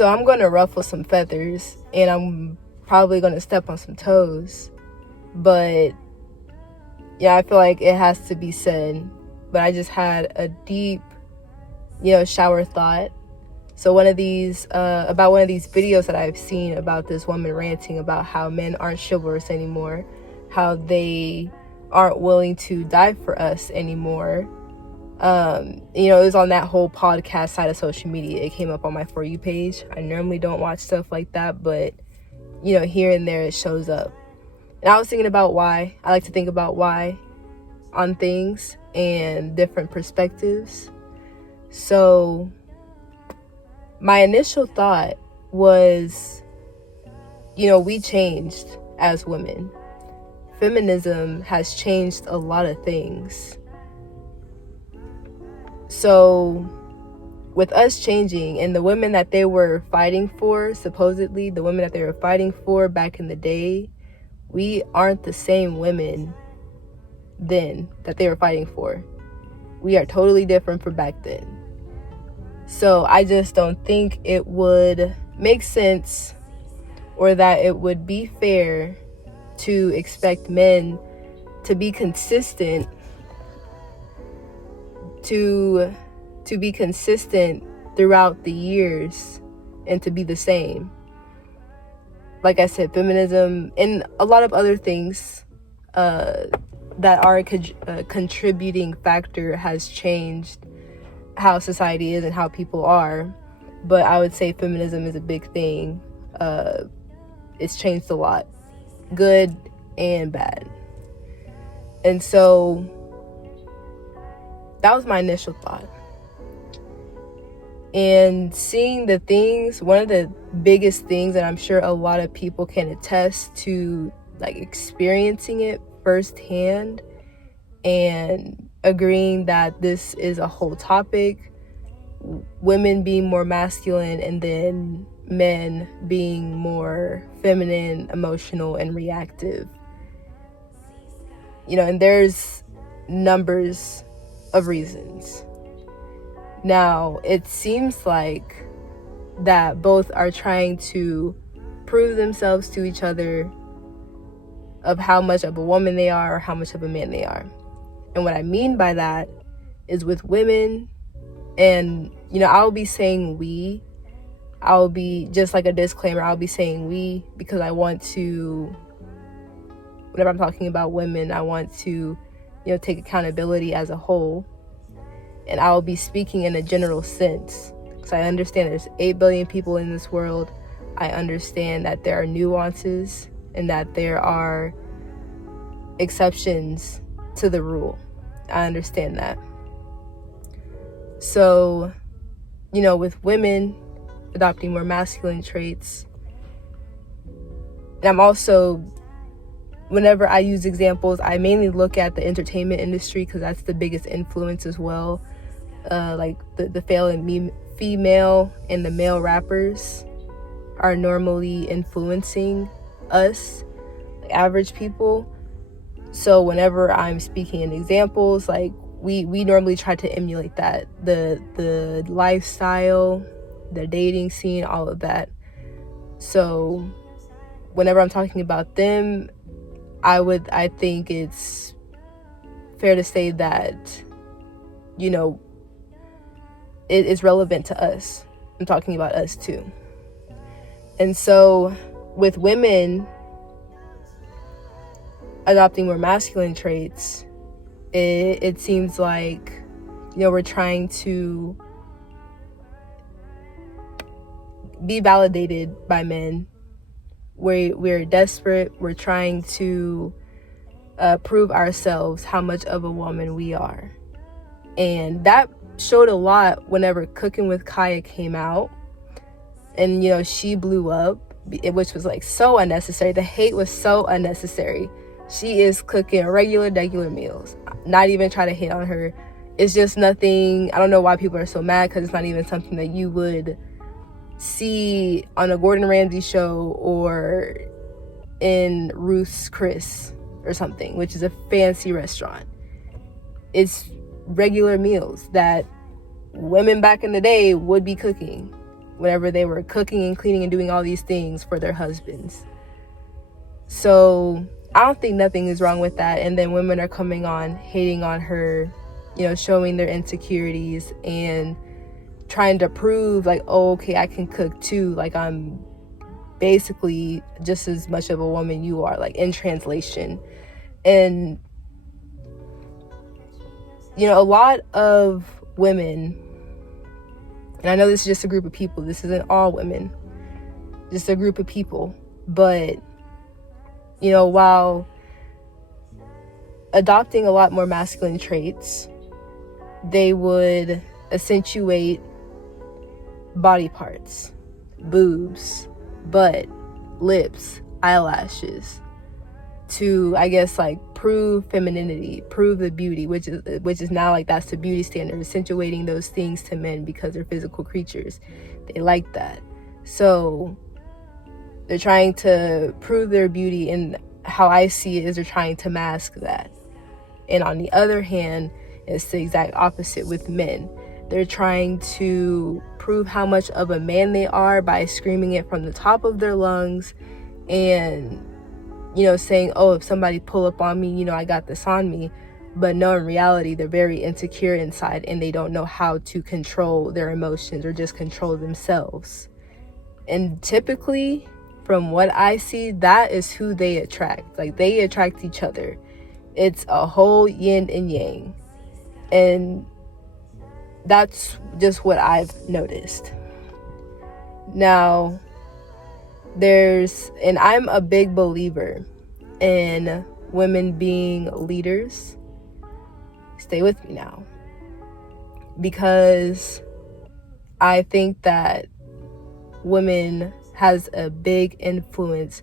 So I'm going to ruffle some feathers, and I'm probably going to step on some toes. But yeah, I feel like it has to be said. But I just had a deep, shower thought. So about one of these videos that I've seen about this woman ranting about how men aren't chivalrous anymore, how they aren't willing to die for us anymore. It was on that whole podcast side of social media. It came up on my For You page. I normally don't watch stuff like that, but here and there it shows up. And I was thinking about why. I like to think about why on things and different perspectives. So my initial thought was, we changed as women. Feminism has changed a lot of things. So with us changing, and the women that they were fighting for, supposedly the women that they were fighting for back in the day, we aren't the same women then that they were fighting for. We are totally different from back then. So I just don't think it would make sense, or that it would be fair to expect men to be consistent, to be consistent throughout the years and to be the same. Like I said, feminism and a lot of other things that are a contributing factor has changed how society is and how people are. But I would say feminism is a big thing. It's changed a lot, good and bad. And so that was my initial thought. And seeing the things, one of the biggest things, and I'm sure a lot of people can attest to, like experiencing it firsthand and agreeing that this is a whole topic, women being more masculine and then men being more feminine, emotional, and reactive. And there's numbers of reasons. Now, it seems like that both are trying to prove themselves to each other of how much of a woman they are or how much of a man they are. And what I mean by that is with women, and I'll be saying we, I'll be, just like a disclaimer, I'll be saying we because I want to, whenever I'm talking about women, I want to take accountability as a whole. And I'll be speaking in a general sense, because I understand there's 8 billion people in this world. I understand that there are nuances and that there are exceptions to the rule. I understand that. So, with women adopting more masculine traits, and I'm also, whenever I use examples, I mainly look at the entertainment industry because that's the biggest influence as well. Like the female and the male rappers are normally influencing us, like average people. So whenever I'm speaking in examples, like we normally try to emulate that, the lifestyle, the dating scene, all of that. So whenever I'm talking about them, I think it's fair to say that, it is relevant to us. I'm talking about us too. And so with women adopting more masculine traits, it seems like, we're trying to be validated by men. We're desperate. We're trying to prove ourselves how much of a woman we are. And that showed a lot whenever Cooking with Kaya came out. And, she blew up, which was like so unnecessary. The hate was so unnecessary. She is cooking regular meals. Not even try to hate on her. It's just nothing. I don't know why people are so mad, because it's not even something that you would see on a Gordon Ramsay show or in Ruth's Chris or something, which is a fancy restaurant. It's regular meals that women back in the day would be cooking. whenever they were cooking and cleaning and doing all these things for their husbands. So I don't think nothing is wrong with that. And then women are coming on, hating on her, showing their insecurities and trying to prove like, oh, okay, I can cook too. Like, I'm basically just as much of a woman you are, like, in translation. And a lot of women, and I know this is just a group of people, this isn't all women, just a group of people, but while adopting a lot more masculine traits, they would accentuate body parts, boobs, butt, lips, eyelashes, to, I guess, like, prove femininity, prove the beauty, which is now, like, that's the beauty standard, accentuating those things to men because they're physical creatures. They like that. So they're trying to prove their beauty, and how I see it is they're trying to mask that. And on the other hand, it's the exact opposite with men. They're trying to prove how much of a man they are by screaming it from the top of their lungs and, saying, oh, if somebody pull up on me, I got this on me. But no, in reality, they're very insecure inside, and they don't know how to control their emotions or just control themselves. And typically, from what I see, that is who they attract. Like, they attract each other. It's a whole yin and yang. And that's just what I've noticed. Now, and I'm a big believer in women being leaders. Stay with me now. Because I think that women has a big influence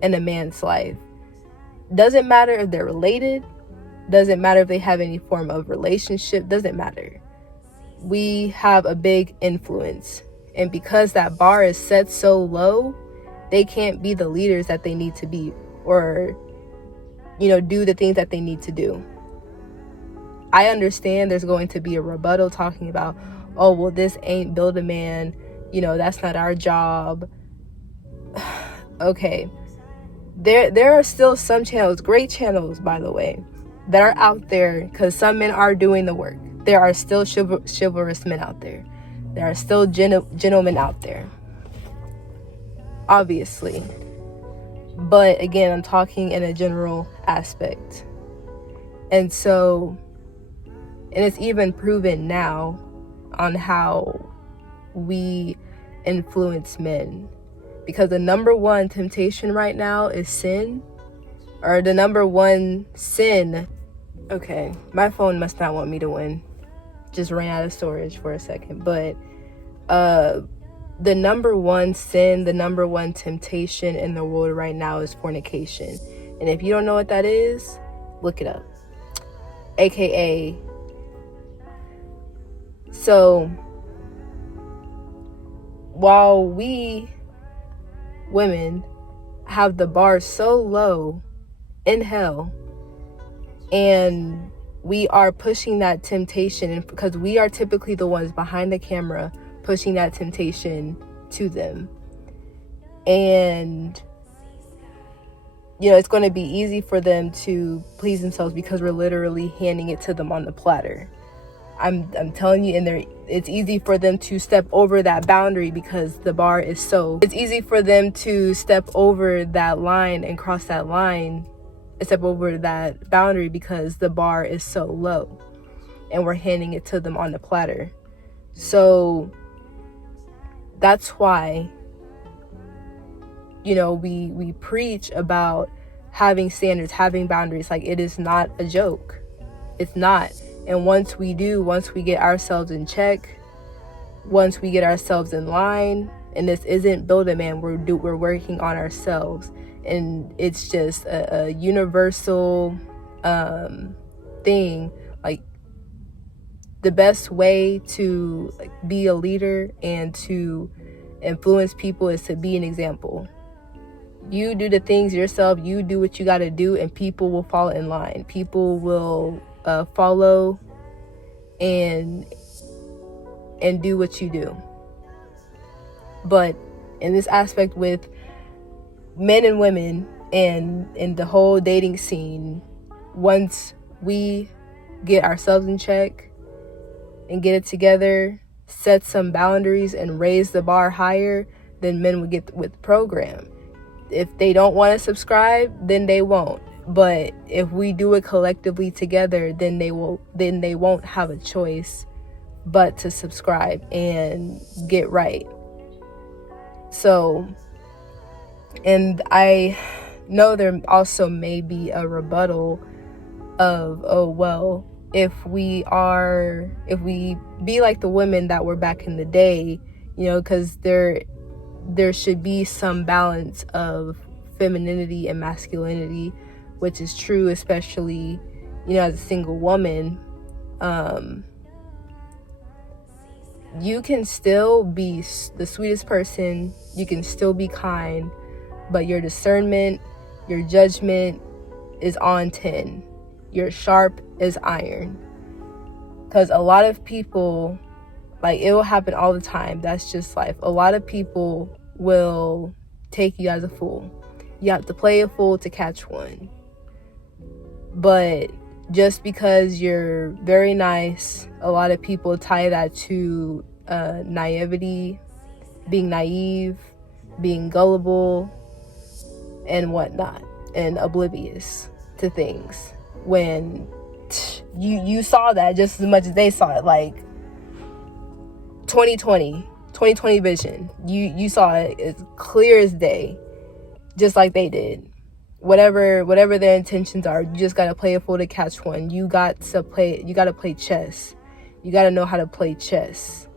in a man's life. Doesn't matter if they're related, doesn't matter if they have any form of relationship, doesn't matter. We have a big influence. And because that bar is set so low, they can't be the leaders that they need to be, or, do the things that they need to do. I understand there's going to be a rebuttal talking about, oh, well, this ain't build a man, that's not our job. Okay. There are still some channels, great channels, by the way, that are out there, because some men are doing the work. There are still chivalrous men out there. There are still gentlemen out there. Obviously. But again, I'm talking in a general aspect. And it's even proven now on how we influence men. Because the number one temptation right now is sin. Or the number one sin. Okay, my phone must not want me to win. Just ran out of storage for a second. But the number one sin, the number one temptation in the world right now is fornication. And if you don't know what that is, look it up. AKA. So, while we women have the bar so low in hell, and we are pushing that temptation, and because we are typically the ones behind the camera pushing that temptation to them, and it's going to be easy for them to please themselves because we're literally handing it to them on the platter. I'm telling you, it's easy for them to step over that boundary because the bar is so. It's easy for them to step over that line and cross that line, step over that boundary because the bar is so low, and we're handing it to them on the platter. So that's why, we preach about having standards, having boundaries. Like, it is not a joke. It's not. And once we get ourselves in check, once we get ourselves in line, and this isn't build a man, we're working on ourselves. And it's just a universal thing. Like, the best way to be a leader and to influence people is to be an example. You do the things yourself, you do what you got to do, and people will fall in line. People will follow and do what you do. But in this aspect with men and women and in the whole dating scene, once we get ourselves in check and get it together, set some boundaries and raise the bar higher, then men will get with the program. If they don't want to subscribe, then they won't. But if we do it collectively together, then they won't have a choice but to subscribe and get right. So, and I know there also may be a rebuttal of, oh, well, if we be like the women that were back in the day, because there should be some balance of femininity and masculinity, which is true, especially, as a single woman. You can still be the sweetest person, you can still be kind, but your discernment, your judgment is on 10. You're sharp as iron. Because a lot of people, like, it will happen all the time. That's just life. A lot of people will take you as a fool. You have to play a fool to catch one. But just because you're very nice, a lot of people tie that to naivety, being naive, being gullible, and whatnot, and oblivious to things. When you saw that just as much as they saw it, like 2020 vision. You saw it as clear as day, just like they did. Whatever their intentions are, you just gotta play a fool to catch one. You gotta play chess. You gotta know how to play chess.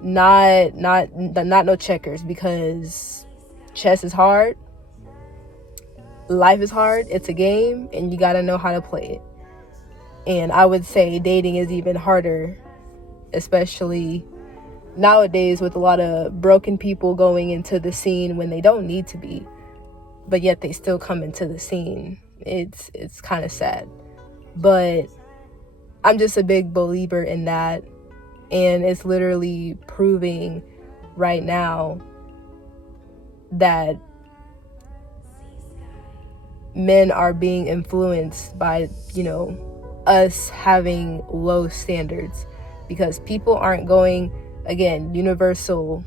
Not no checkers, because chess is hard. Life is hard. It's a game, and you gotta know how to play it. And I would say dating is even harder, especially nowadays with a lot of broken people going into the scene when they don't need to be, but yet they still come into the scene. It's kind of sad. But I'm just a big believer in that, and it's literally proving right now that men are being influenced by, us having low standards, because people aren't going, again, universal,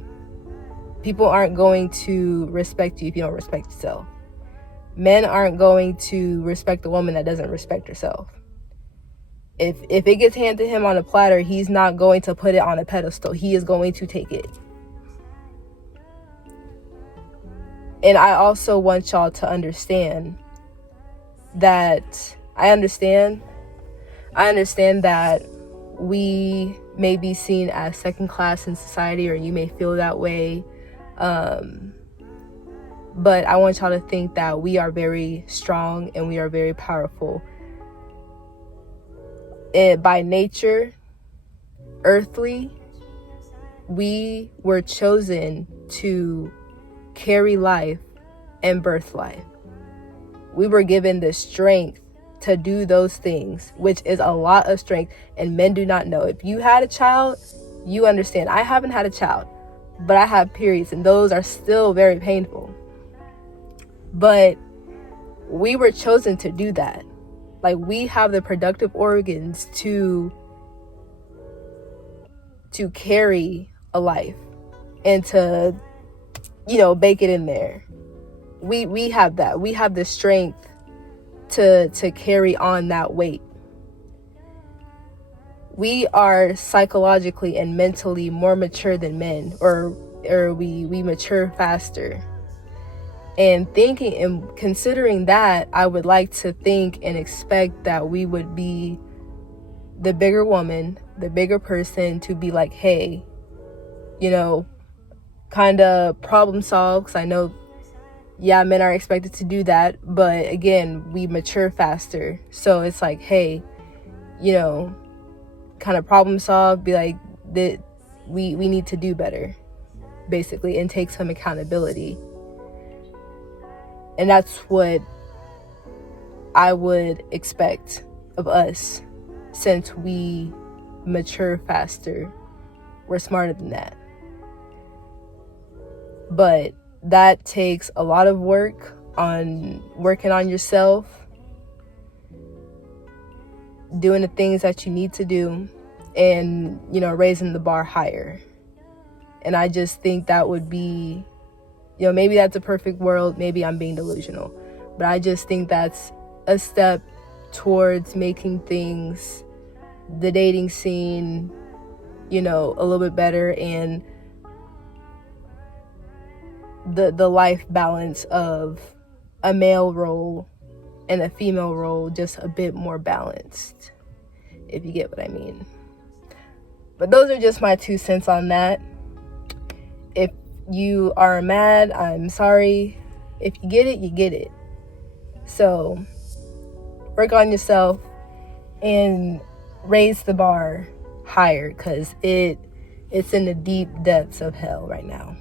people aren't going to respect you if you don't respect yourself. Men aren't going to respect a woman that doesn't respect herself. If it gets handed to him on a platter, he's not going to put it on a pedestal. He is going to take it. And I also want y'all to understand that I understand that we may be seen as second class in society, or you may feel that way. But I want y'all to think that we are very strong and we are very powerful. By nature, earthly, we were chosen to carry life and birth life. We were given the strength to do those things, which is a lot of strength, and men do not know. If you had a child, you understand. I haven't had a child, but I have periods, and those are still very painful. But we were chosen to do that. Like, we have the productive organs to carry a life and to, bake it in there. We have that. We have the strength to carry on that weight. We are psychologically and mentally more mature than men, or we mature faster. And thinking and considering that, I would like to think and expect that we would be the bigger woman, the bigger person, to be like, hey, kind of problem solve. Because I know, yeah, men are expected to do that, but again, we mature faster. So it's like, hey, kind of problem solve, be like, that we need to do better, basically, and take some accountability. And that's what I would expect of us, since we mature faster. We're smarter than that. but that takes a lot of work on working on yourself, doing the things that you need to do, and, raising the bar higher. And I just think that would be, maybe that's a perfect world. Maybe I'm being delusional. But I just think that's a step towards making things, the dating scene, a little bit better, and the life balance of a male role and a female role just a bit more balanced, if you get what I mean. But those are just my 2 cents on that. If you are mad, I'm sorry. If you get it, you get it. So work on yourself and raise the bar higher, because it's in the deep depths of hell right now.